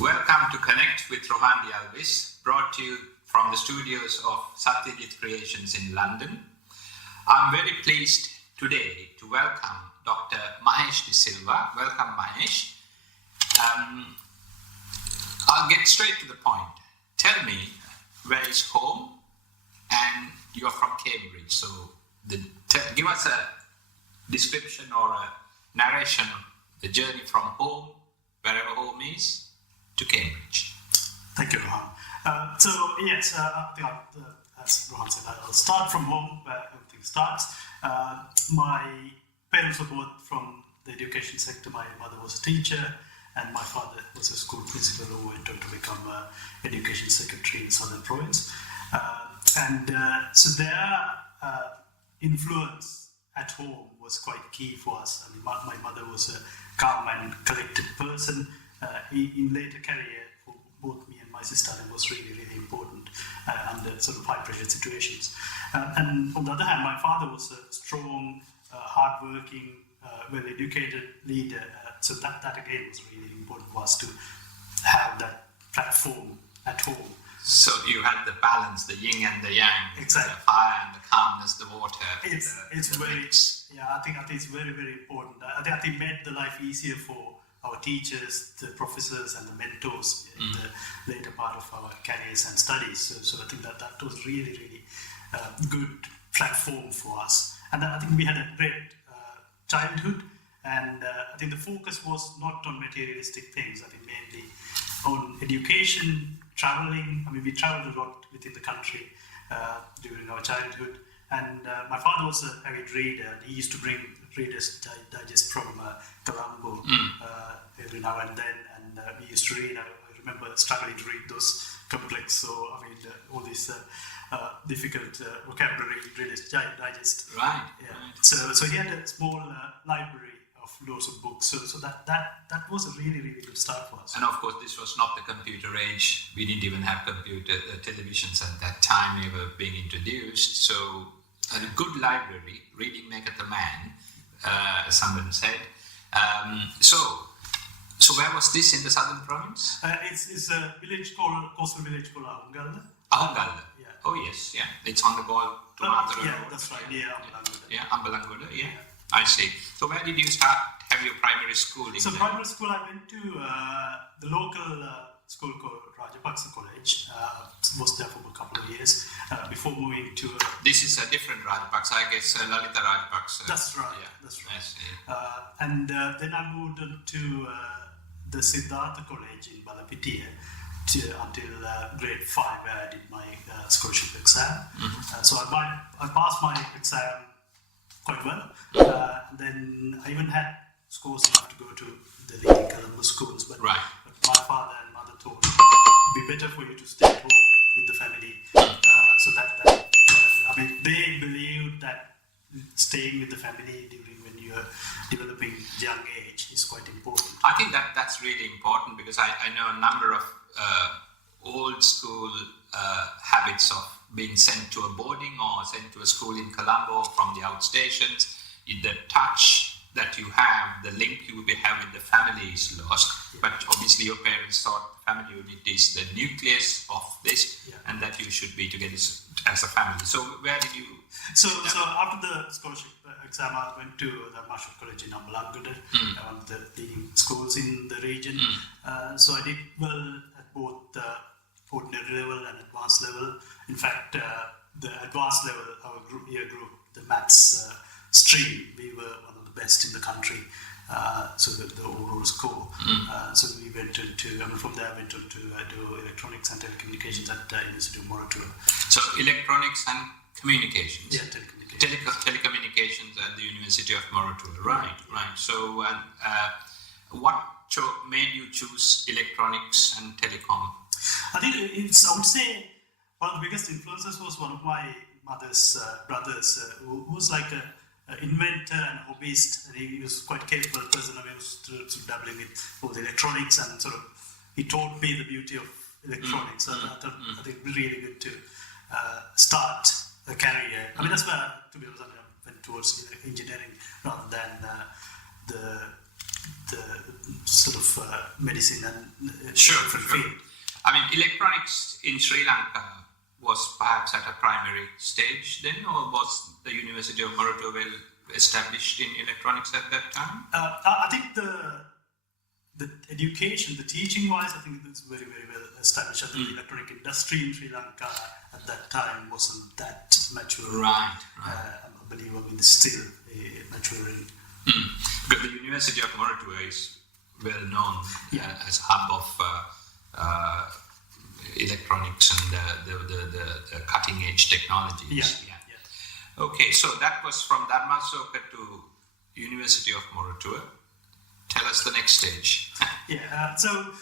Welcome to Connect with Rohan de Alwis, brought to you from the studios of Satyajit Creations in London. I'm very pleased today to welcome Dr. Mahesh De Silva. Welcome, Mahesh. I'll get straight to the point. Tell me, where is home? And you're from Cambridge, so give us a description or a narration of the journey from home, wherever home is, to Cambridge. Thank you, Rohan. I think as Rohan said, I'll start from home, where everything starts. My parents were both from the education sector. My mother was a teacher, and my father was a school principal who went on to become education secretary in Southern Province. So their influence at home was quite key for us. I mean, my mother was a calm and collected person. In later career, for both me and my sister, it was really, really important under sort of high-pressure situations. And on the other hand, my father was a strong, hard-working, well-educated leader. So that again was really important for us to have that platform at home. So you had the balance, the yin and the yang, exactly. The fire and the calmness, the water. It's very mix. Yeah. I think it's very, very important. I think it made the life easier for our teachers, the professors, and the mentors in the later part of our careers and studies. So I think that was really, really good platform for us. And I think we had a great childhood. And I think the focus was not on materialistic things. I think mainly on education, traveling. I mean, we traveled a lot within the country during our childhood. And my father was a avid reader. He used to bring Reader's Digest from Colombo every now and then. And we used to read. I remember struggling to read those complex, all these difficult vocabulary, Reader's Digest. Right. Yeah. Right. So he had a small library of loads of books. So that was a really, really good start for us. And of course, this was not the computer age. We didn't even have televisions at that time. They were being introduced. So a good library, reading maketh a man, as someone said. So where was this in the southern province? It's a village coastal village called Ahungalda. Ahungalda. Yeah. Oh yes, yeah. It's on the ball to Road. Yeah, that's right. Yeah, Ambalangoda. Yeah, Ambalangoda. Yeah. I see. So where did you have your primary schooling? So primary school, I went to the local school called Rajapaksa College. Was there for a couple of years before moving to. This is a different Rajapaksa, I guess. Lalita Rajapaksa. That's right. Yeah. That's right. I see. And then I moved on to the Siddhartha College in Balapitiya until grade 5, where I did my scholarship exam. So I passed my exam quite well. Then I even had scores enough to go to the leading Colombo schools, but my father and mother thought it would be better for you to stay at home with the family. They believed that staying with the family during when you're developing young age is quite important. I think that's really important because I know a number of old school habits of being sent to a boarding or sent to a school in Colombo from the outstations. The touch that you have, the link you will have with the family is lost. But obviously your parents thought family unit is the nucleus of this and that you should be together as a family. So where did you... So after the scholarship exam, I went to the Marshall College in Ambalangoda, one of the leading schools in the region. So I did well at both the ordinary level and advanced level. In fact, the advanced level, our year group, the maths stream, we were one of the best in the country. So the overall score. So we went from there I went on to do electronics and telecommunications at the University of Moratuwa. So electronics and communications. Yeah, telecommunications. Telecommunications at the University of Moratuwa. Right. So what made you choose electronics and telecom? I think I would say one of the biggest influences was one of my mother's brothers who was like an inventor and hobbyist. And he was quite capable person. He was sort of dabbling with all the electronics and sort of he taught me the beauty of electronics. So I thought I think really good to start a career. I mean that's where, to be honest, I went towards engineering rather than the the sort of medicine and Sure. field. I mean, electronics in Sri Lanka was perhaps at a primary stage then, or was the University of Moratuwa well established in electronics at that time? I think the education, the teaching-wise, I think it's very, very well established. I think the electronic industry in Sri Lanka at that time wasn't that mature. Right. I believe it's still maturing. Because the University of Moratuwa is well known as a hub of electronics and the cutting edge technologies. Yeah. Okay, so that was from Dharmasoka to University of Moratuwa. Tell us the next stage. So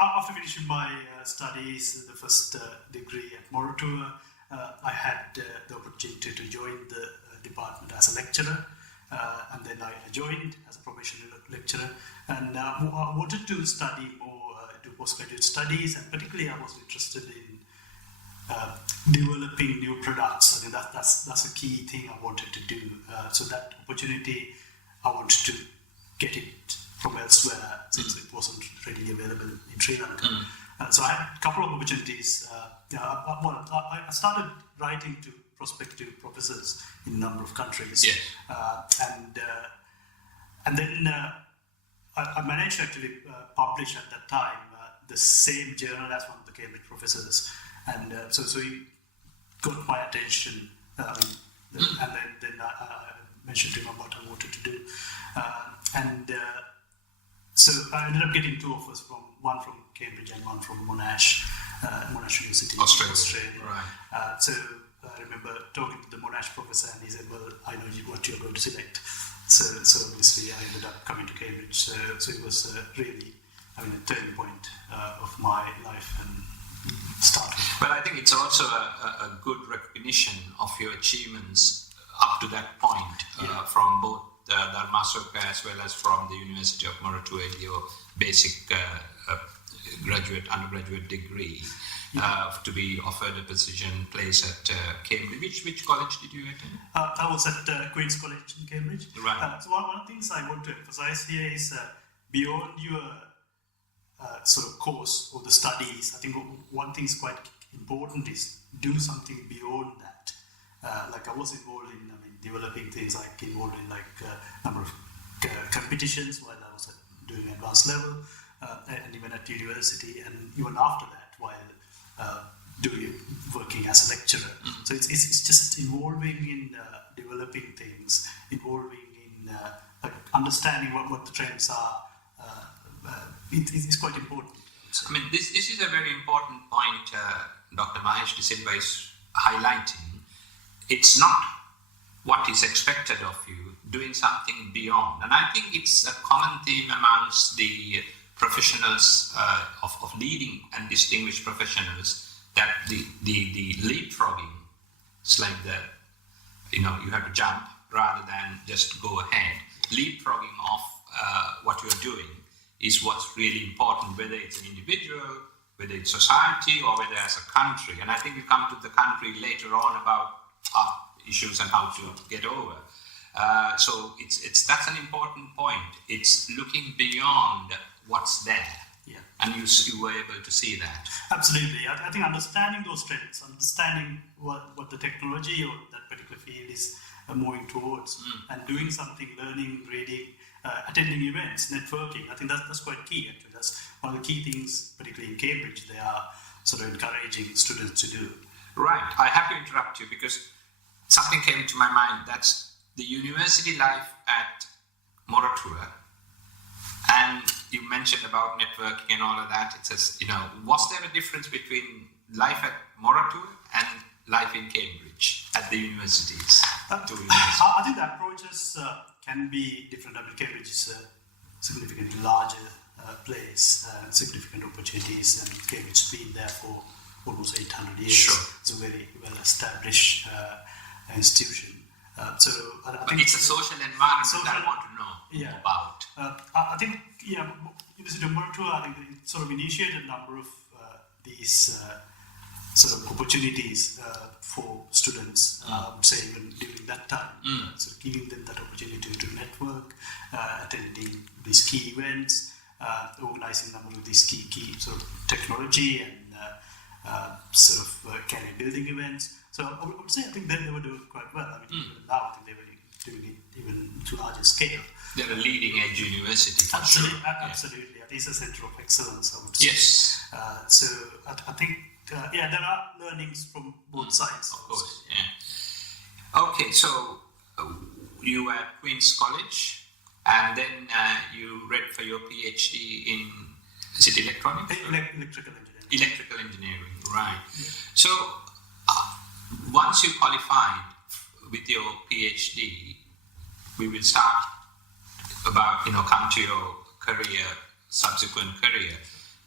after finishing my studies, the first degree at Moratuwa, I had the opportunity to join the department as a lecturer, and then I joined as a professional lecturer, and I wanted to study more, do postgraduate studies, and particularly I was interested in developing new products. I think that's a key thing I wanted to do. So that opportunity, I wanted to get it from elsewhere since it wasn't readily available in Sri Lanka. So I had a couple of opportunities. I started writing to prospective professors in a number of countries. Yes. And then I managed to actually publish at that time the same journal as one of the Cambridge professors. And so he got my attention. And then I mentioned to him what I wanted to do. So I ended up getting two offers, one from Cambridge and one from Monash University, Australia. Right. So I remember talking to the Monash professor, and he said, "Well, I know what you're going to select." So obviously I ended up coming to Cambridge. So it was really, a turning point of my life and starting. Well, I think it's also a good recognition of your achievements up to that point from both Dharmasoka as well as from the University of Moratuwa, your basic undergraduate degree, to be offered a position place at Cambridge. Which college did you attend? I was at Queen's College in Cambridge. Right. So one of the things I want to emphasize here is beyond your sort of course or the studies, I think one thing is quite important is do something beyond that. Like I was involved in developing things, like involved in a number of competitions while I was doing advanced level, and even at university, and even after that while working as a lecturer. So it's just involving in developing things, involving in understanding what the trends are. It's quite important. This is a very important point Dr. Mahesh De Silva is highlighting. It's not what is expected of you, doing something beyond. And I think it's a common theme amongst the professionals of leading and distinguished professionals, that the leapfrogging is like you have to jump rather than just go ahead. Leapfrogging of what you're doing is what's really important, whether it's an individual, whether it's society, or whether as a country. And I think we come to the country later on about issues and how to get over. So that's an important point. It's looking beyond what's there. Yeah. And you were able to see that. Absolutely. I think understanding those trends, understanding what the technology or that particular field is moving towards, and doing something, learning, reading, attending events, networking, I think that's quite key actually. That's one of the key things, particularly in Cambridge, they are sort of encouraging students to do. Right. I have to interrupt you because something came to my mind. That's the university life at Moratuwa. And you mentioned about networking and all of that. It says, was there a difference between life at Moratuwa and life in Cambridge at the universities? I think the approaches can be different. Cambridge is a significantly larger place, significant opportunities, and Cambridge has been there for almost 800 years. Sure. It's a very well-established institution. So I think it's a social environment that I want to know more about. I think, University of Moratuwa, I think it sort of initiated a number of these sort of opportunities for students, I would say even during that time. So giving them that opportunity to network, attending these key events, organizing a number of these key sort of technology and sort of career building events. So I would say I think they were doing quite well. I mean, even now I think they were doing it even to larger scale. They're a leading edge university. For Absolutely, sure. absolutely. It is a center of excellence, I would say. Yes. So I think, there are learnings from both sides. Of course, yeah. Okay, so you were at Queen's College, and then you read for your Ph.D. in, is it electronics? Electrical engineering. Electrical engineering, right. Yeah. So once you qualified with your PhD, we will start about, come to your career, subsequent career.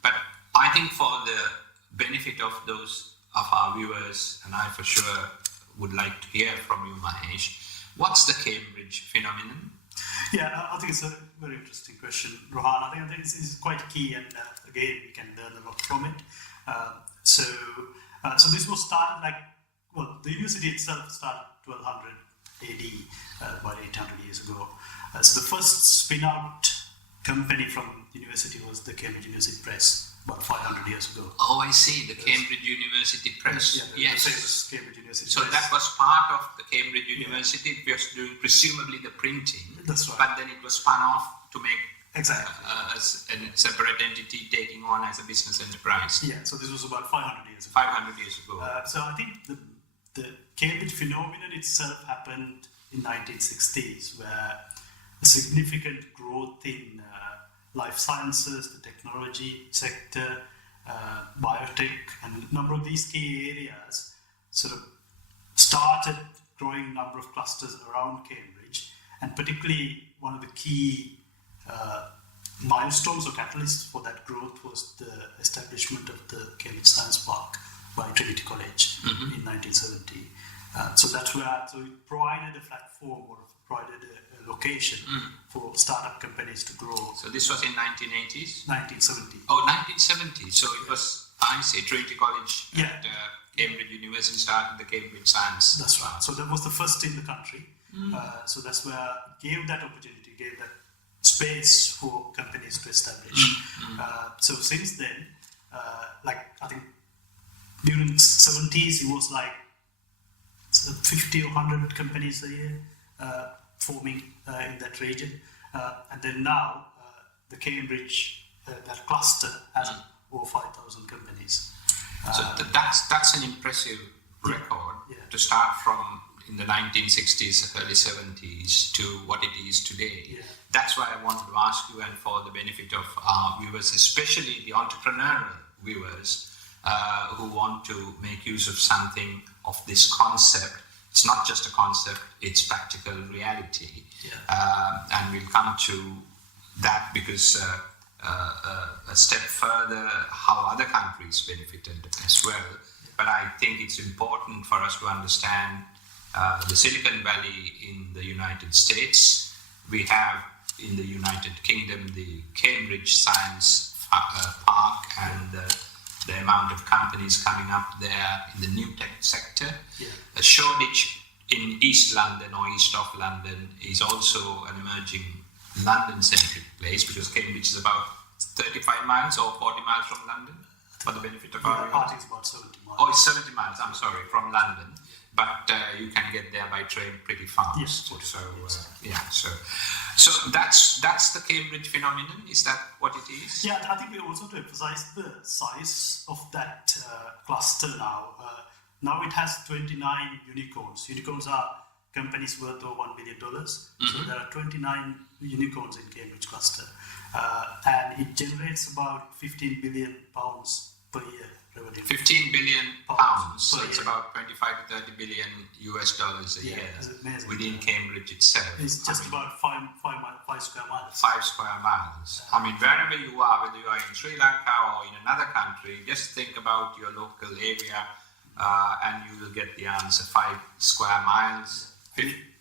But I think for the benefit of those of our viewers, and I for sure would like to hear from you, Mahesh, what's the Cambridge phenomenon? Yeah, I think it's a very interesting question, Rohan. I think this is quite key, and again, we can learn a lot from it. So this was started the university itself started 1200 AD, about 800 years ago. So the first spin-out company from the university was the Cambridge University Press, about 500 years ago. Oh, I see, the Cambridge University Press. Yes. The famous Cambridge University So Press. that was part of the Cambridge University, it was doing presumably the printing. That's right. But then it was spun off to make exactly a separate entity taking on as a business enterprise. Yeah, so this was about 500 years ago. 500 years ago. So I think the Cambridge phenomenon itself happened in 1960s, where a significant growth in life sciences, the technology sector, biotech, and a number of these key areas sort of started growing a number of clusters around Cambridge, and particularly one of the key milestones or catalysts for that growth was the establishment of the Cambridge Science Park by Trinity College in 1970. So that's where it provided a platform or provided a location for startup companies to grow. So this was in 1980s? 1970. Oh, 1970. So it was, I say, Trinity College at Cambridge University started the Cambridge Science. That's right. So that was the first in the country. So that's where it gave that opportunity, gave that space for companies to establish. So since then, I think during the 70s, it was 50 or 100 companies a year forming in that region. And then now, the Cambridge, that cluster has over 5,000 companies. So that's an impressive record to start from in the 1960s, early 70s to what it is today. Yeah. That's why I wanted to ask you, and for the benefit of our viewers, especially the entrepreneurial viewers who want to make use of something of this concept. It's not just a concept, it's practical reality. And we'll come to that because a step further, how other countries benefited as well. But I think it's important for us to understand the Silicon Valley in the United States. We have in the United Kingdom the Cambridge Science Park and the amount of companies coming up there in the new tech sector. Shoreditch in East London or east of London is also an emerging London-centric place because Cambridge is about 35 miles or 40 miles from London for the benefit of our I think it's about 70 miles. Oh, it's 70 miles, I'm sorry, from London. But you can get there by train pretty fast. Yes. So that's the Cambridge phenomenon. Is that what it is? Yeah, I think we also to emphasize the size of that cluster now. Now it has 29 unicorns. Unicorns are companies worth over $1 billion. So there are 29 unicorns in Cambridge cluster. And it generates about £15 billion per year revenue. 15 billion pounds. So per it's year. about 25 to 30 billion US dollars a year It's amazing. within Cambridge itself. It's just about 5 square miles. 5 square miles. I mean, wherever you are, whether you are in Sri Lanka or in another country, just think about your local area and you will get the answer. 5 square miles.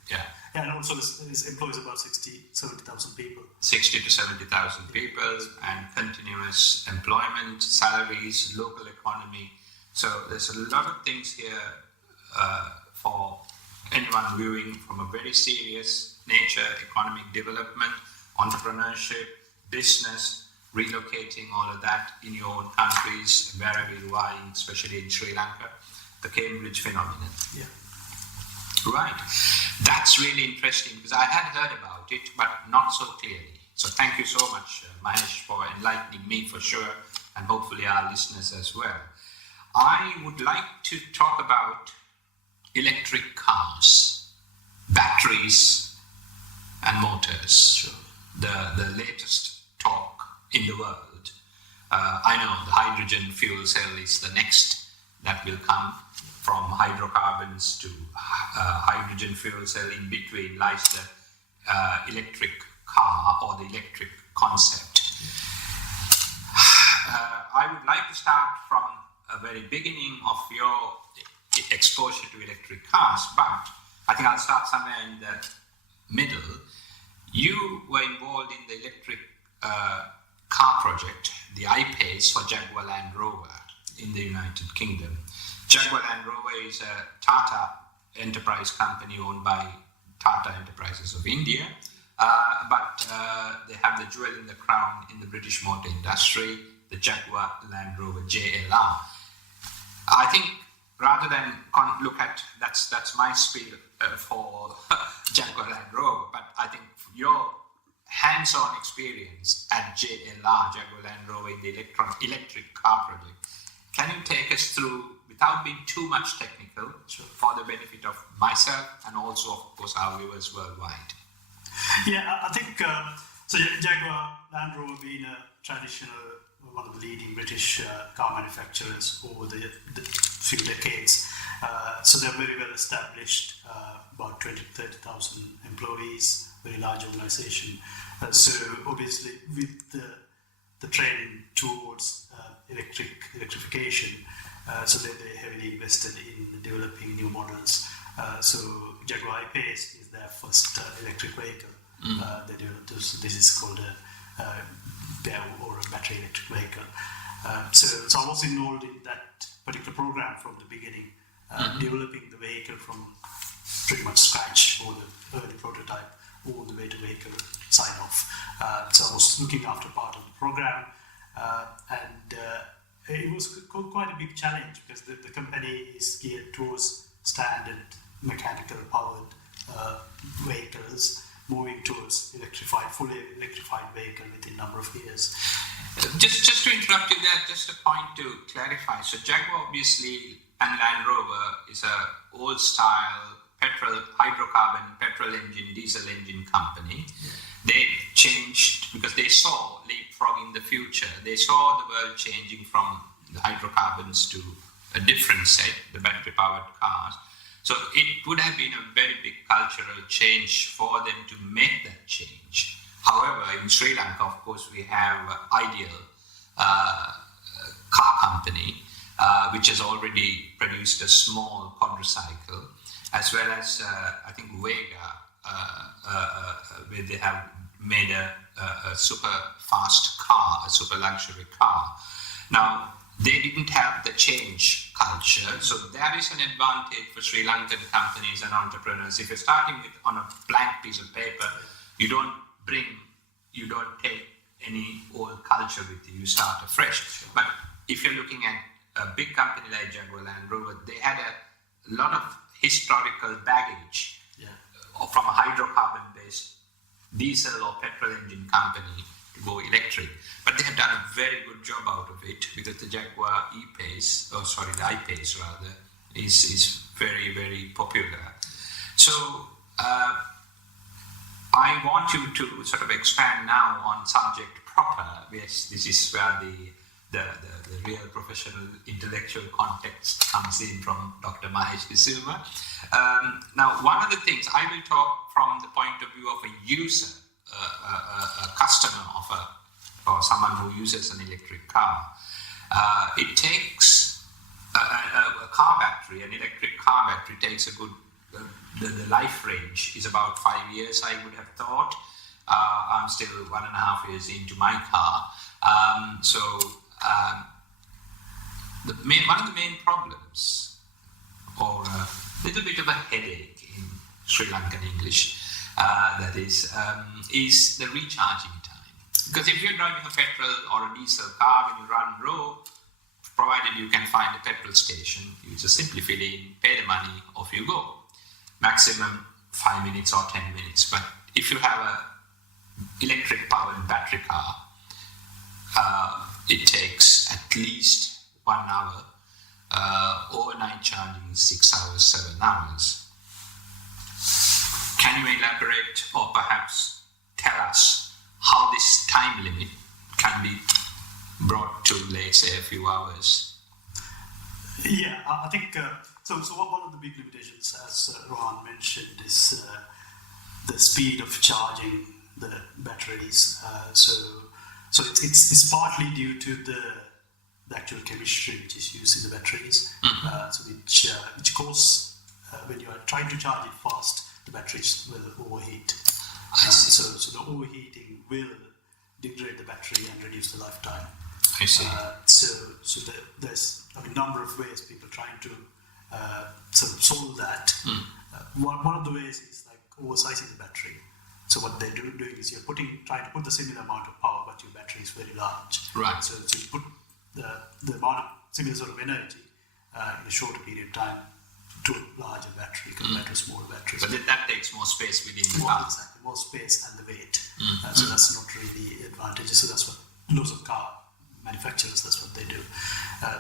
Yeah, and also it employs about 70,000 people. 60 to 70,000 people and continuous employment, salaries, local economy. So there's a lot of things here for anyone viewing from a very serious nature: economic development, entrepreneurship, business, relocating, all of that in your own countries, wherever you are, especially in Sri Lanka, the Cambridge phenomenon. Yeah. Right. That's really interesting because I had heard about it, but not so clearly. So thank you so much, Mahesh, for enlightening me for sure, and hopefully our listeners as well. I would like to talk about electric cars, batteries, and motors. Sure. The latest talk in the world. I know the hydrogen fuel cell is the next that will come. From hydrocarbons to hydrogen fuel cell, in between lies the electric car or the electric concept. I would like to start from a very beginning of your exposure to electric cars, but I think I'll start somewhere in the middle. You were involved in the electric car project, the I-PACE for Jaguar Land Rover in the United Kingdom. Jaguar Land Rover is a Tata enterprise company owned by Tata Enterprises of India, but they have the jewel in the crown in the British motor industry, the Jaguar Land Rover JLR. I think rather than look at, that's my spiel for Jaguar Land Rover, but I think your hands-on experience at JLR, Jaguar Land Rover, in the electric car project, can you take us through, without being too much technical, for the benefit of myself and also, of course, our viewers worldwide? Yeah, I think so. Jaguar Land Rover being a traditional, one of the leading British car manufacturers over the few decades, so they're very well established, about 20 to 30,000 employees, very large organization. So obviously, with the trend towards electrification, so they heavily invested in developing new models. So Jaguar I-PACE is their first electric vehicle. They developed this. This is called a battery electric vehicle. So I was involved in that particular program from the beginning, developing the vehicle from pretty much scratch, or the early prototype, all the way to vehicle sign-off. So I was looking after part of the program, and it was quite a big challenge because the company is geared towards standard mechanical powered vehicles, moving towards fully electrified vehicle within a number of years. Just to interrupt you there, just a point to clarify. So Jaguar obviously and Land Rover is a old style hydrocarbon petrol engine, diesel engine company. Yeah. They changed because they saw leapfrogging the future. They saw the world changing from the hydrocarbons to a different set, the battery powered cars. So it would have been a very big cultural change for them to make that change. However, in Sri Lanka, of course, we have Ideal car company, which has already produced a small quadricycle, as well as I think Vega, where they have made a super fast car, a super luxury car. Now, they didn't have the change culture, so there is an advantage for Sri Lankan companies and entrepreneurs. If you're starting on a blank piece of paper, you don't take any old culture with you, you start afresh. Sure. But if you're looking at a big company like Jaguar Land Rover, they had a lot of historical baggage from a hydrocarbon-based diesel or petrol engine company to go electric. But they have done a very good job out of it because the Jaguar the I-PACE rather, is very, very popular. So I want you to sort of expand now on subject proper. Yes, this is where the real professional intellectual context comes in from Dr. Mahesh De Silva. Now, one of the things, I will talk from the point of view of a user, a customer or someone who uses an electric car. It takes a car battery, an electric car battery takes a good, the life range is about 5 years, I would have thought. I'm still 1.5 years into my car. one of the main problems, or a little bit of a headache in Sri Lankan English, is the recharging time. Because if you're driving a petrol or a diesel car, when you run low, provided you can find a petrol station, you just simply fill in, pay the money, off you go. Maximum 5 minutes or 10 minutes. But if you have a electric powered battery car, it takes at least 1 hour. Overnight charging is 6 hours, 7 hours. Can you elaborate or perhaps tell us how this time limit can be brought to, let's say, a few hours? Yeah, I think so. One of the big limitations, as Rohan mentioned, is the speed of charging the batteries. So it's partly due to the actual chemistry which is used in the batteries, which cause when you are trying to charge it fast, the batteries will overheat. So the overheating will degrade the battery and reduce the lifetime. I see. There's a number of ways people trying to sort of solve that. One of the ways is like oversizing the battery. So what they're doing is you're trying to put the similar amount of power, but your battery is very large. Right. So you put the amount of similar sort of energy in a shorter period of time to a larger battery compared to a smaller battery. But that takes more space within the car. Exactly, more space and the weight. So that's not really advantageous. So that's what lots of car manufacturers, that's what they do.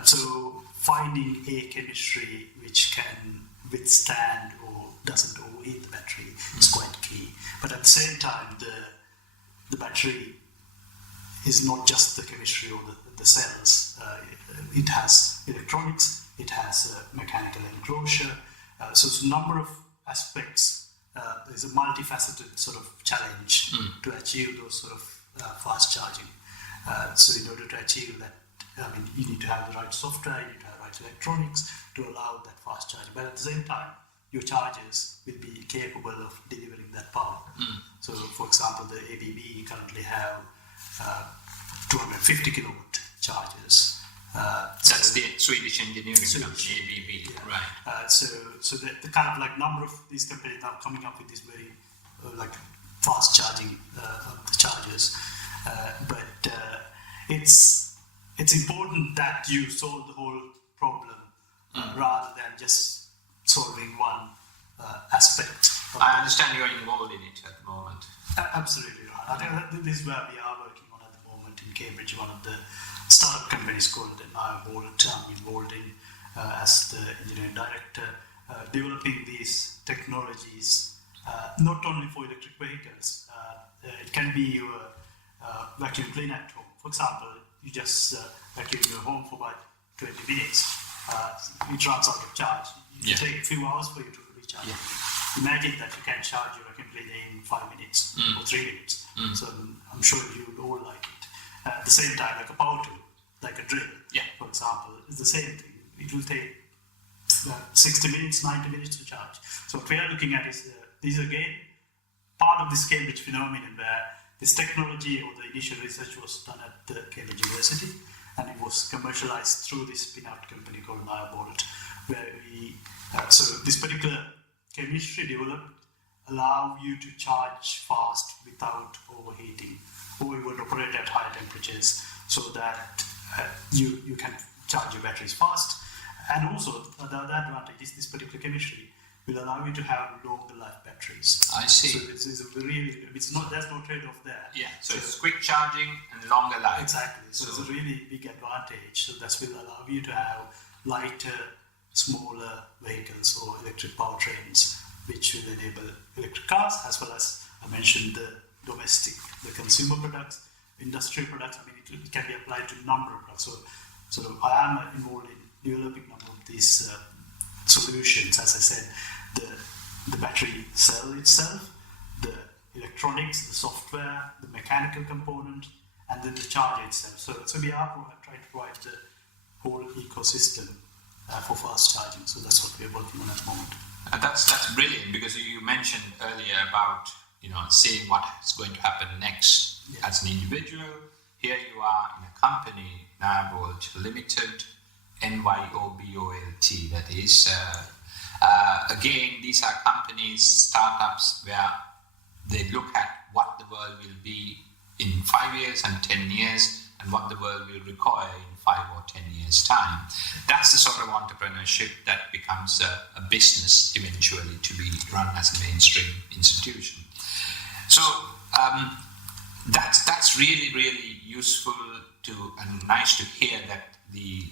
So finding a chemistry which can withstand or doesn't overheat the battery is quite key. But at the same time, the battery is not just the chemistry or the cells. It has electronics, it has a mechanical enclosure. So it's a number of aspects. There's a multifaceted sort of challenge to achieve those sort of fast charging. So in order to achieve that, you need to have the right software, you need to have the right electronics to allow that fast charging. But at the same time, your chargers will be capable of delivering that power. So, for example, the ABB currently have 250 kilowatt chargers. That's the Swedish engineering company, ABB, yeah. right? So the kind of like number of these companies now coming up with these very like fast charging chargers. But it's important that you solve the whole problem rather than just solving one aspect. I understand you're involved in it at the moment. Absolutely right. I think that this is where we are working on at the moment in Cambridge. One of the startup companies called Nyobolt. I'm involved in as the engineering director, developing these technologies not only for electric vehicles. It can be your vacuum cleaner at home. For example, you just vacuum your home for about 20 minutes. It runs out of charge. It take a few hours for you to recharge. Yeah. Imagine that you can charge your vacuum cleaner in 5 minutes or 3 minutes. So I'm sure you would all like it. At the same time, like a power tool, like a drill, for example, is the same thing. It will take 60 minutes, 90 minutes to charge. So what we are looking at is these are again part of this Cambridge phenomenon where this technology or the initial research was done at the Cambridge University and it was commercialized through this spin-out company called Nyobolt, where so this particular chemistry developed allow you to charge fast without overheating, or you would operate at higher temperatures so that you can charge your batteries fast. And also the other advantage is this particular chemistry will allow you to have longer life batteries. I see. So there's no trade-off there. Yeah, so it's quick charging and longer life. Exactly. So it's a really big advantage. So that will allow you to have lighter, smaller vehicles or electric powertrains, which will enable electric cars, as well as I mentioned the domestic, the consumer products, industrial products. It can be applied to a number of products. So I am involved in developing a number of these solutions. As I said, the battery cell itself, the electronics, the software, the mechanical component, and then the charger itself. So we are trying to provide the whole ecosystem for fast charging. So that's what we're working on at the moment. That's brilliant, because you mentioned earlier about seeing what is going to happen next as an individual. Here you are in a company, Nyobolt Limited, Nyobolt, that is. Again, these are companies, startups, where they look at what the world will be in 5 years and 10 years and what the world will require in 5 or 10 years' time. That's the sort of entrepreneurship that becomes a business eventually to be run as a mainstream institution. So that's really, really useful and nice to hear that the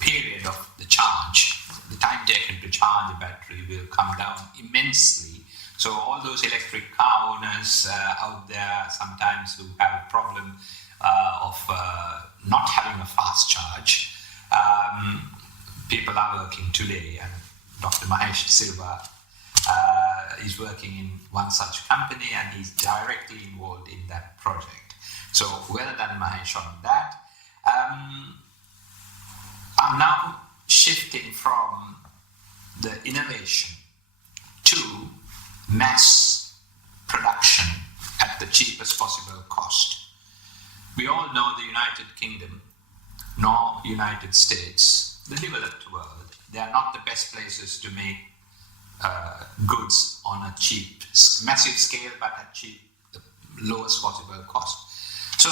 period of the charge, the time taken to charge a battery will come down immensely. So all those electric car owners out there sometimes who have a problem of not having a fast charge, people are working today, and Dr. Mahesh De Silva is working in one such company, and he's directly involved in that project. So well done, Mahesh, on that. I'm now shifting from the innovation to mass production at the cheapest possible cost. We all know the United Kingdom, nor United States, the developed world, they are not the best places to make goods on a cheap, massive scale, but at cheap, the lowest possible cost. So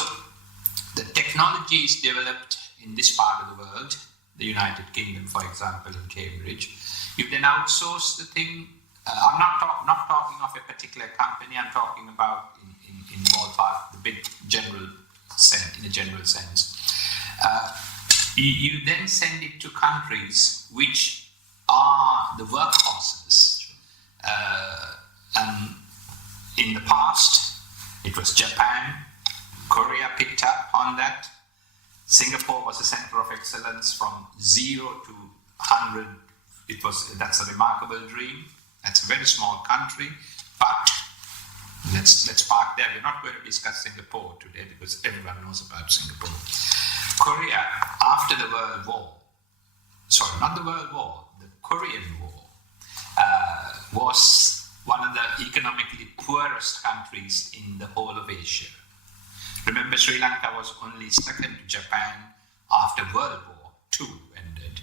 the technology is developed in this part of the world, the United Kingdom, for example, in Cambridge. You then outsource the thing. I'm not talking of a particular company. I'm talking about in ballpark, the big general sense, in a general sense. You then send it to countries which are the workhorses. And in the past, it was Japan. Korea picked up on that. Singapore was a center of excellence from 0 to 100. That's a remarkable dream. That's a very small country, but let's park there. We're not going to discuss Singapore today because everyone knows about Singapore. Korea, after the World War, the Korean War, was one of the economically poorest countries in the whole of Asia. Remember, Sri Lanka was only second to Japan after World War II ended.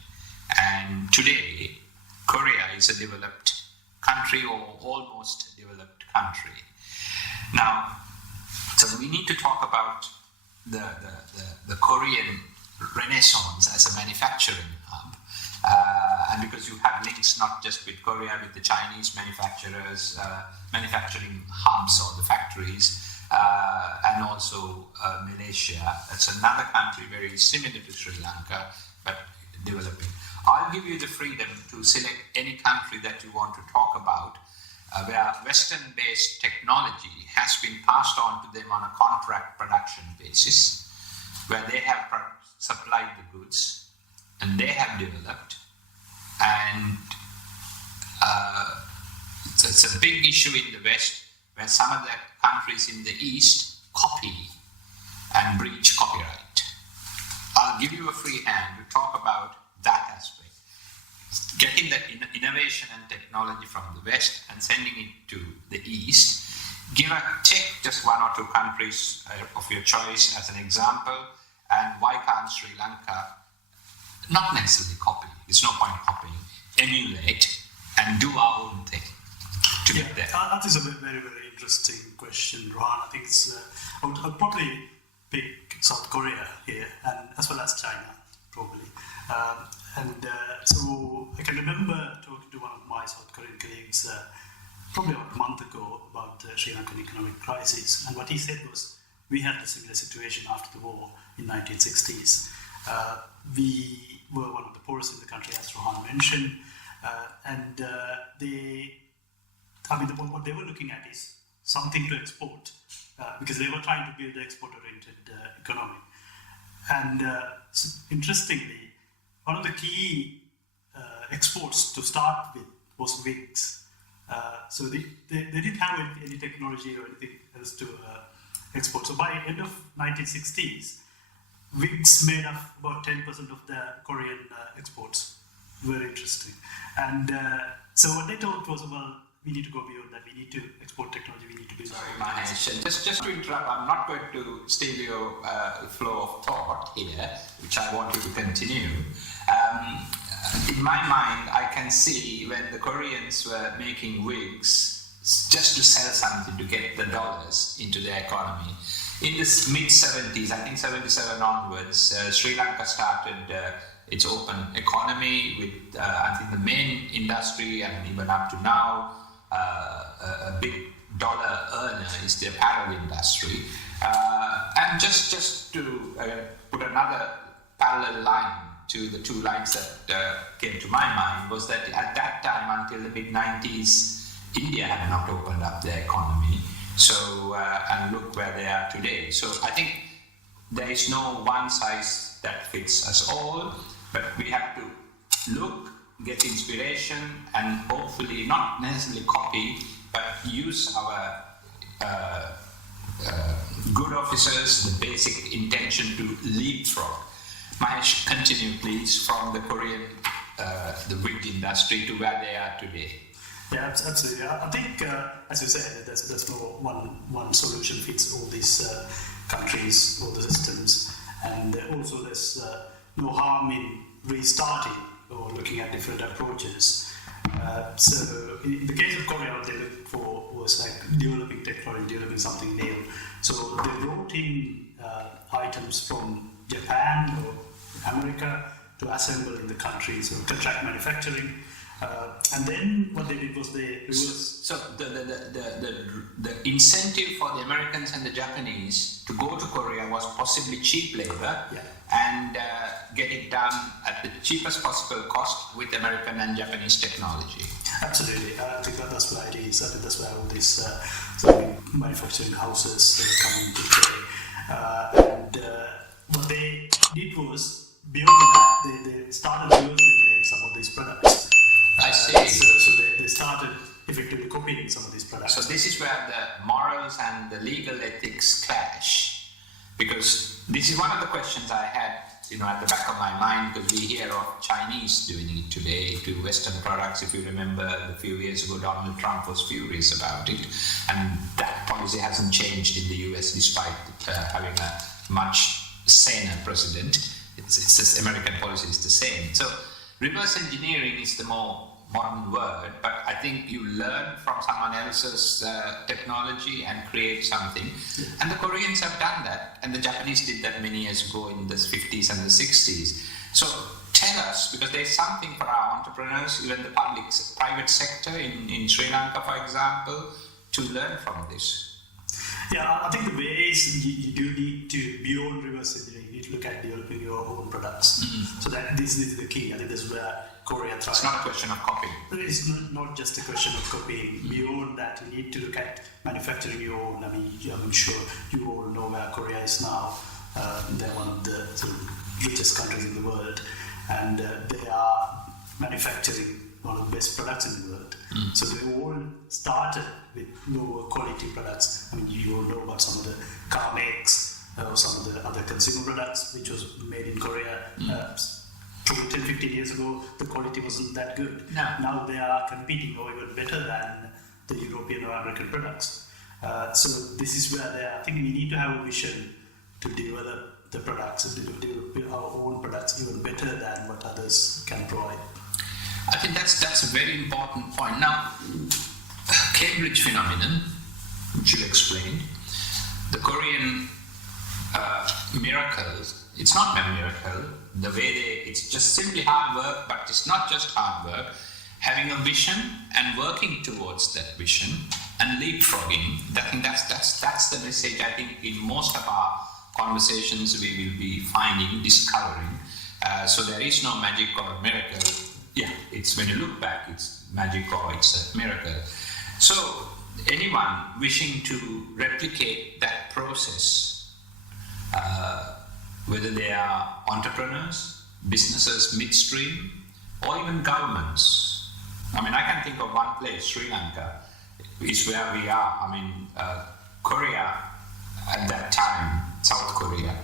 And today, Korea is a developed country, or almost developed country. Now, so we need to talk about the Korean Renaissance as a manufacturing hub. And because you have links not just with Korea, with the Chinese manufacturers, manufacturing hubs or the factories, and also Malaysia. That's another country very similar to Sri Lanka, but developing. I'll give you the freedom to select any country that you want to talk about, where Western-based technology has been passed on to them on a contract production basis, where they have supplied the goods and they have developed. And it's a big issue in the West, where some of the countries in the East copy and breach copyright. I'll give you a free hand to talk about that aspect. Getting the innovation and technology from the West and sending it to the East. Take just one or two countries of your choice as an example, and why can't Sri Lanka not necessarily copy, there's no point copying, emulate and do our own thing to get there? That is a very, very interesting question, Rohan. I think I would probably pick South Korea here, and as well as China, probably. So I can remember talking to one of my South Korean colleagues probably about a month ago about the Sri Lankan economic crisis, and what he said was, we had a similar situation after the war in 1960s. We were one of the poorest in the country, as Rohan mentioned, what they were looking at is something to export, because they were trying to build an export-oriented economy. And interestingly, one of the key exports to start with was wigs. So they didn't have any technology or anything else to export. So by end of 1960s, wigs made up about 10% of the Korean exports. Very interesting. And so what they told was, well, we need to go beyond that. We need to export technology. We need to build. Sorry, Mahesh. Just to interrupt, I'm not going to steal your flow of thought here, which I want you to continue. in my mind, I can see when the Koreans were making wigs just to sell something to get the dollars into their economy. In the mid-70s, I think 77 onwards, Sri Lanka started its open economy with, I think, the main industry, and even up to now, a big dollar earner is the apparel industry. And just to put another parallel line to the two lines that came to my mind, was that at that time, until the mid-90s, India had not opened up their economy. So, and look where they are today. So I think there is no one size that fits us all, but we have to look, get inspiration, and hopefully not necessarily copy, but use our good officers, the basic intention to leapfrog. Mahesh, continue please from the Korean, the wig industry to where they are today. Yeah, absolutely. I think, as you said, there's no one solution fits all these countries, all the systems, and also there's no harm in restarting or looking at different approaches. So in the case of Korea, what they looked for was like developing technology, developing something new. So they brought in items from Japan or America to assemble in the country, so contract manufacturing. And then what they did was they reversed. So the incentive for the Americans and the Japanese to go to Korea was possibly cheap labor, and get it done at the cheapest possible cost with American and Japanese technology. Absolutely, I think that's where it is. I think that's where all these manufacturing houses come into play. And what they did was, beyond that, they started reverse engineering some of these products. I see. So they started effectively copying some of these products. So this is where the morals and the legal ethics clash, because this is one of the questions I had, at the back of my mind, because we hear of Chinese doing it today to Western products. If you remember, a few years ago, Donald Trump was furious about it, and that policy hasn't changed in the US despite having a much saner president. It's just American policy is the same. So reverse engineering is the more modern word, but I think you learn from someone else's technology and create something. And the Koreans have done that, and the Japanese did that many years ago in the 50s and the 60s. So tell us, because there's something for our entrepreneurs, even the private sector in Sri Lanka, for example, to learn from this. Yeah, I think the way is you do need to, beyond reverse engineering, you need to look at developing your own products. Mm-hmm. So that this is the key. I think this is where Korea thrives. It's not a question of copying. It's not just a question of copying. Mm-hmm. Beyond that, you need to look at manufacturing your own. I'm sure you all know where Korea is now. They're one of the richest countries in the world, and they are manufacturing one of the best products in the world. Mm. So they all started with lower quality products. You all know about some of the car makes or some of the other consumer products which was made in Korea. 10-15 years ago, the quality wasn't that good. No. Now they are competing or even better than the European or American products. So this is where I think we need to have a vision to develop the products and to develop our own products even better than what others can provide. I think that's a very important point. Now, Cambridge phenomenon, which you explained, the Korean miracles, it's not a miracle, the way it's just simply hard work, but it's not just hard work, having a vision and working towards that vision and leapfrogging. I think that's the message. I think in most of our conversations we will be discovering. So there is no magic or miracle. Yeah, it's when you look back, it's magic or it's a miracle. So anyone wishing to replicate that process, whether they are entrepreneurs, businesses midstream, or even governments. I can think of one place, Sri Lanka, is where we are. Korea at that time, South Korea,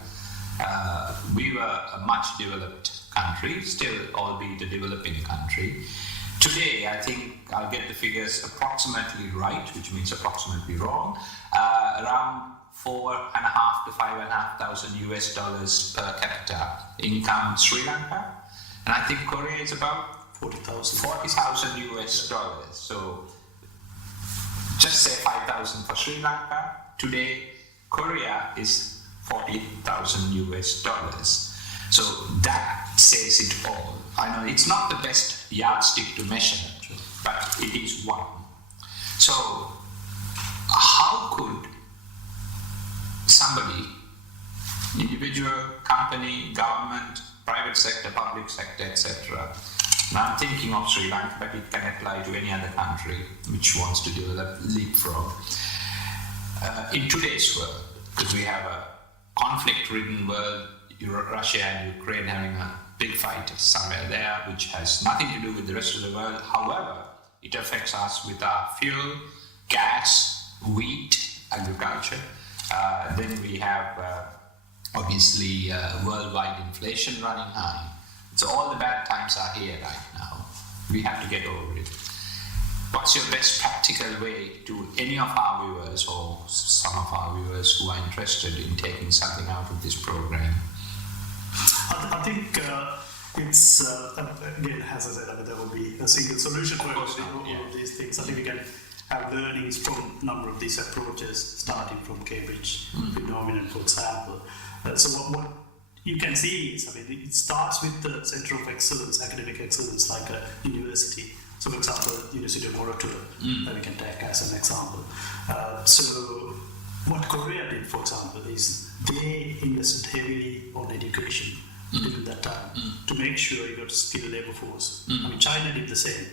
we were a much developed country, still albeit a developing country. Today, I think I'll get the figures approximately right, which means approximately wrong, around $4,500 to $5,500 US per capita income Sri Lanka, and I think Korea is about 40,000. 40,000 US dollars. So just say 5,000 for Sri Lanka. Today, Korea is 40,000 US dollars. So that says it all. I know it's not the best yardstick to measure, but it is one. So how could somebody, individual, company, government, private sector, public sector, etc. Now I'm thinking of Sri Lanka, but it can apply to any other country which wants to develop leapfrog. In today's world, because we have a conflict-ridden world, Russia and Ukraine having a big fight somewhere there, which has nothing to do with the rest of the world. However, it affects us with our fuel, gas, wheat, agriculture. Then we have obviously worldwide inflation running high. So all the bad times are here right now. We have to get over it. What's your best practical way to any of our viewers or some of our viewers who are interested in taking something out of this program? I think it's, again, as I said, there will be a single solution for all of these things. I think we can have learnings from a number of these approaches, starting from Cambridge phenomenon, for example. So what you can see is, it starts with the center of excellence, academic excellence, like a university. So, for example, University of Moratuwa, we can take as an example. So, what Korea did, for example, is they invested heavily on education during that time to make sure you got a skilled labor force. China did the same.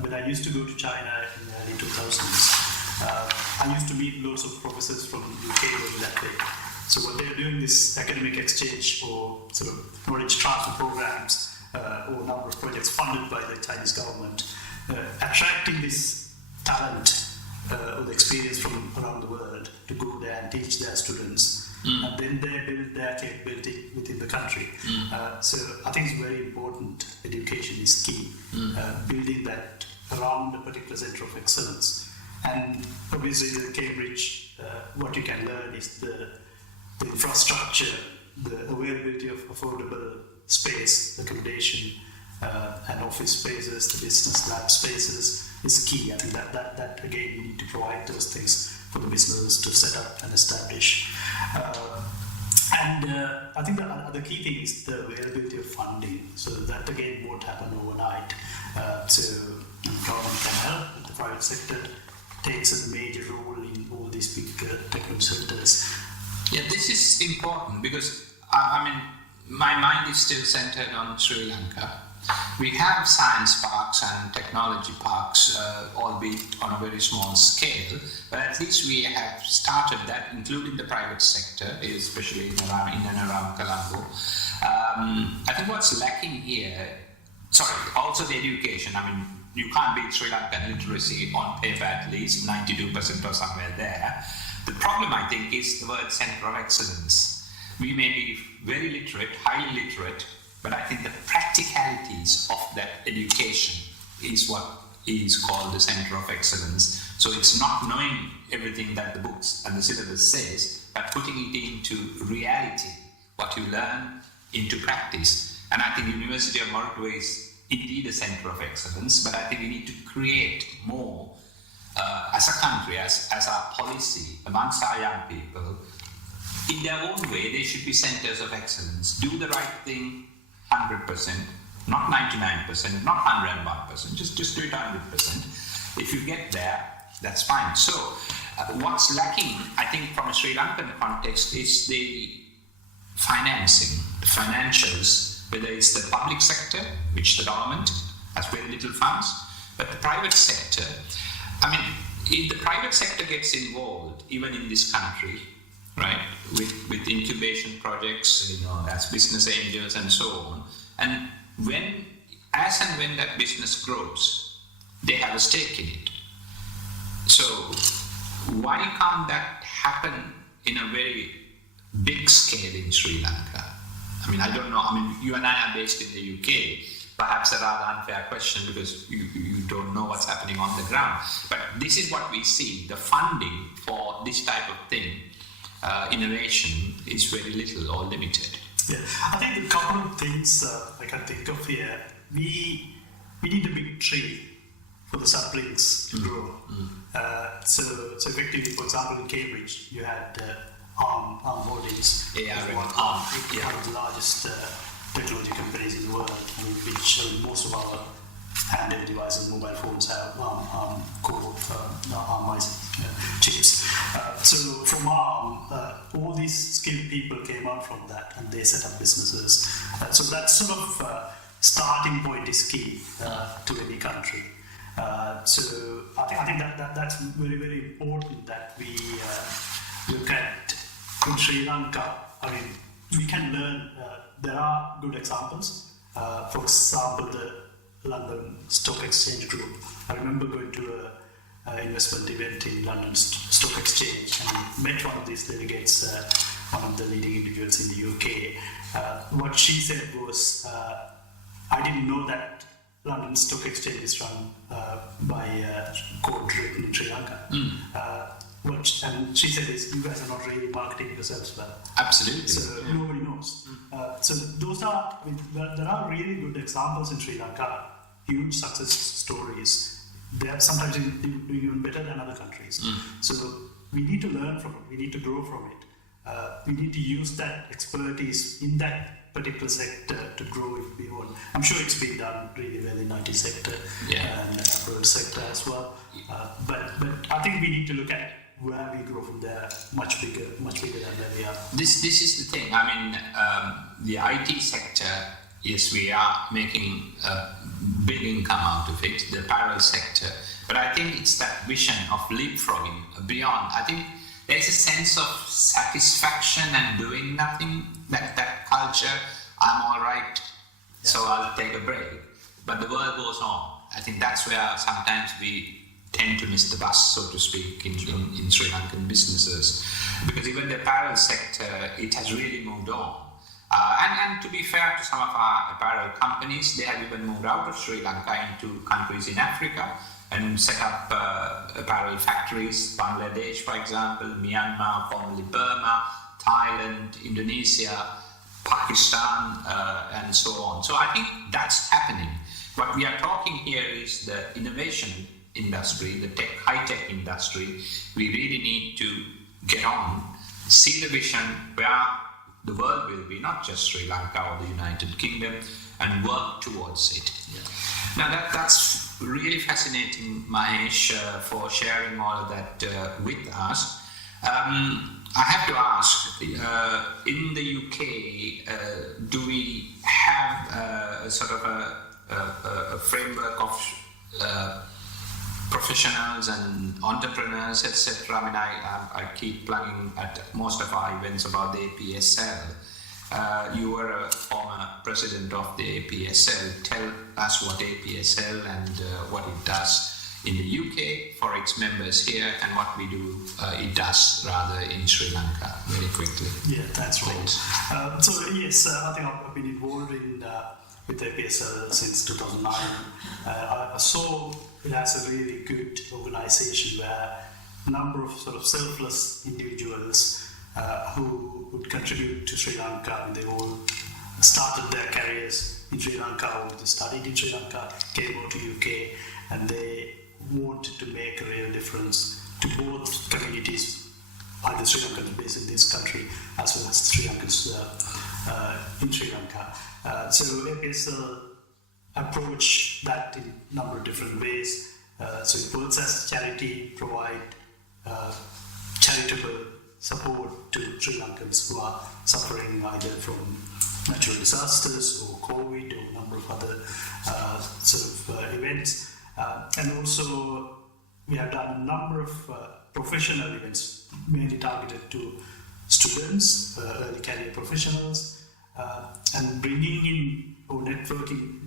When I used to go to China in the early 2000s, I used to meet lots of professors from UK going that way. So what they're doing is academic exchange or sort of knowledge transfer programs or a number of projects funded by the Chinese government, attracting this talent or the experience from around the world to go there and teach their students, and then they build their capability within the country. So I think it's very important. Education is key. Building that around a particular center of excellence. And obviously the Cambridge, what you can learn is the infrastructure, the availability of affordable space, accommodation, and office spaces, the business lab spaces is key. I think that again, you need to provide those things for the businesses to set up and establish. I think the key thing is the availability of funding. So that again won't happen overnight. So the government can help, but the private sector takes a major role in all these big technical centers. Yeah, this is important because my mind is still centered on Sri Lanka. We have science parks and technology parks, albeit on a very small scale, but at least we have started that, including the private sector, especially in and around Colombo. I think what's lacking here, also the education. You can't beat Sri Lankan literacy on paper, at least 92% or somewhere there. The problem, I think, is the word center of excellence. We may be very literate, highly literate, but I think the practicalities of that education is what is called the center of excellence. So it's not knowing everything that the books and the syllabus says, but putting it into reality, what you learn into practice. And I think the University of Moratuwa is indeed a center of excellence, but I think we need to create more as a country, as our policy amongst our young people. In their own way, they should be centers of excellence. Do the right thing 100%, not 99%, not 101%, just do it 100%. If you get there, that's fine. So what's lacking, I think, from a Sri Lankan context is the financing, the financials, whether it's the public sector, which the government has very little funds, but the private sector, if the private sector gets involved, even in this country, right, with incubation projects, as business angels and so on, and when that business grows, they have a stake in it. So why can't that happen in a very big scale in Sri Lanka? I don't know. You and I are based in the UK. Perhaps a rather unfair question because you don't know what's happening on the ground. But this is what we see. The funding for this type of thing, innovation, is very little or limited. Yeah, I think a couple of things I can think of here. we need a big tree for the saplings to grow. So effectively, for example, in Cambridge, you had arm holdings. One of the largest technology companies in the world, which most of our handheld devices, mobile phones have ARM core, ARM chips. So from ARM, all these skilled people came out from that, and they set up businesses. So that sort of starting point is key to any country. So I think that's very, very important that we look at in Sri Lanka. I mean, we can learn. There are good examples. For example, the London Stock Exchange Group. I remember going to an investment event in London Stock Exchange and met one of these delegates, one of the leading individuals in the UK. What she said was, I didn't know that London Stock Exchange is run by code written in Sri Lanka. And she said is, you guys are not really marketing yourselves well. Absolutely. So nobody knows. So there are really good examples in Sri Lanka, huge success stories. They are sometimes doing even better than other countries. So we need to learn from it. We need to grow from it. We need to use that expertise in that particular sector to grow it beyond. I'm sure it's been done really well in IT sector and apparel sector as well. But I think we need to look at where we grow from there much bigger than where we are. This is the thing. I mean, the IT sector, yes, we are making a big income out of it, the apparel sector. But I think it's that vision of leapfrogging beyond. I think there's a sense of satisfaction and doing nothing, that culture. I'm all right, so I'll take a break. But the world goes on. I think that's where sometimes we tend to miss the bus, so to speak, in Sri Lankan businesses. Because even the apparel sector, it has really moved on. And to be fair to some of our apparel companies, they have even moved out of Sri Lanka into countries in Africa and set up apparel factories, Bangladesh, for example, Myanmar, formerly Burma, Thailand, Indonesia, Pakistan, and so on. So I think that's happening. What we are talking here is the innovation industry, the high-tech industry. We really need to get on, see the vision where the world will be, not just Sri Lanka or the United Kingdom, and work towards it. Now that's really fascinating, Mahesh, for sharing all of that with us. I have to ask, in the UK, do we have a sort of a framework of professionals and entrepreneurs, etc.? I mean, I keep plugging at most of our events about the APSL. You were a former president of the APSL. Tell us what APSL and what it does in the UK for its members here, and what we do, it does rather in Sri Lanka, very quickly. Yeah, that's right. So yes, I think I've been involved with APSL since 2009. I saw it as a really good organization where a number of sort of selfless individuals who would contribute to Sri Lanka. I mean, they all started their careers in Sri Lanka, or they studied in Sri Lanka, came over to UK, and they wanted to make a real difference to both communities, either Sri Lankans based in this country as well as Sri Lankans in Sri Lanka. So APSL approach that in a number of different ways. So it works as charity, provide charitable support to Sri Lankans who are suffering either from natural disasters or COVID or a number of other events. And also we have done a number of professional events mainly targeted to students, early career professionals, and bringing in or networking,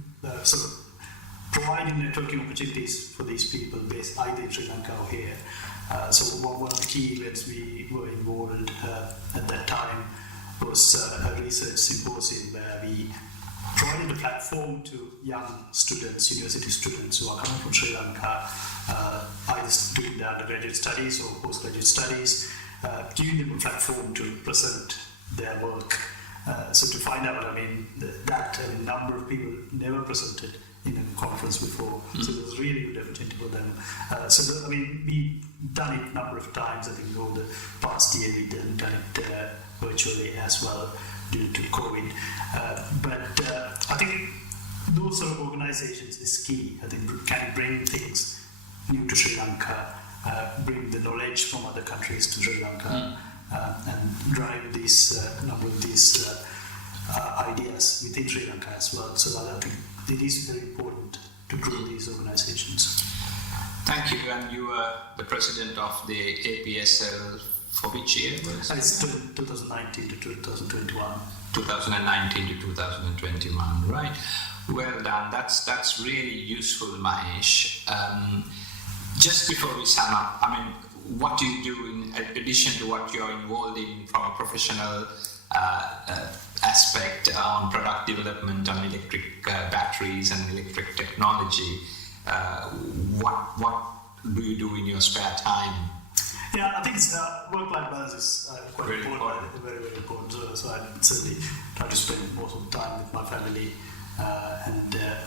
providing networking opportunities for these people based either in Sri Lanka or here. So one of the key events we were involved at that time was a research symposium where we provided a platform to young students, university students who are coming from Sri Lanka, either doing their undergraduate studies or postgraduate studies, giving them a platform to present their work. So to find out, I mean, that a number of people never presented in a conference before. So it was a really good opportunity for them. We've done it a number of times. I think over the past year we've done it virtually as well due to COVID. But I think those sort of organizations is key. I think can bring things new to Sri Lanka, bring the knowledge from other countries to Sri Lanka, and drive these number of these ideas within Sri Lanka as well. So I think it is very important to grow these organizations. Thank you. And you were the president of the APSL for which year? It's 2019 to 2021. 2019 to 2021, right? Well done. That's really useful, Mahesh. Just before we sum up, what do you do in addition to what you're involved in from a professional aspect on product development on electric batteries and electric technology? What do you do in your spare time? Yeah, I think work-life balance is quite very important. Very, very important. So I certainly try to spend most of the time with my family,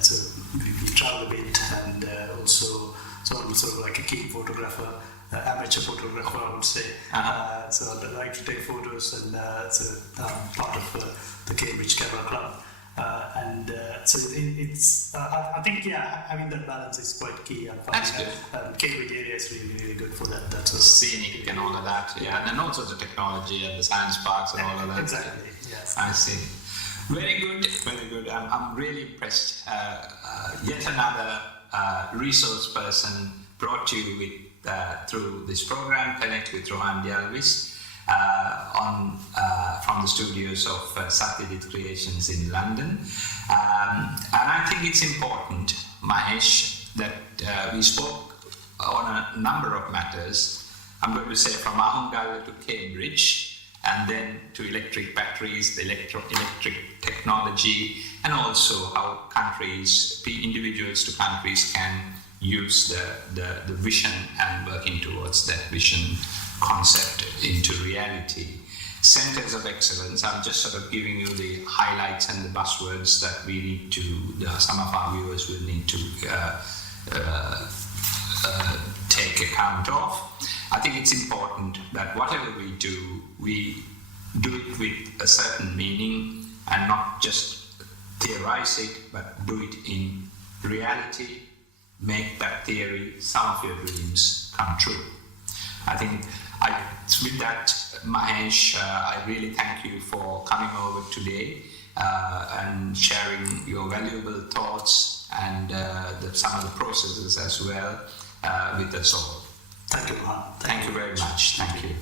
so we travel a bit, and also I'm sort of like a keen photographer, amateur photographer, I would say. So I like to take photos, and so I'm part of the Cambridge Camera Club. I think having that balance is quite key. That's good. Cambridge area is really, really good for that. That's scenic and all of that, and also the technology and the science parks and all of that. Exactly. Yes. I see. Very good, very good. I'm really impressed. Yet another resource person brought you with through this program, Connect with Rohan de Alwis. From the studios of Satyajit Creations in London. And I think it's important, Mahesh, that we spoke on a number of matters. I'm going to say from Ahungal to Cambridge, and then to electric batteries, the electric technology, and also how countries, individuals to countries can use the vision and working towards that vision concept into reality. Centers of excellence, I'm just sort of giving you the highlights and the buzzwords that we need to, some of our viewers will need to take account of. I think it's important that whatever we do it with a certain meaning and not just theorize it, but do it in reality, make that theory, some of your dreams come true. I think with that, Mahesh, I really thank you for coming over today and sharing your valuable thoughts and some of the processes as well with us all. Thank you, Rohan. Thank you very much. Thank you.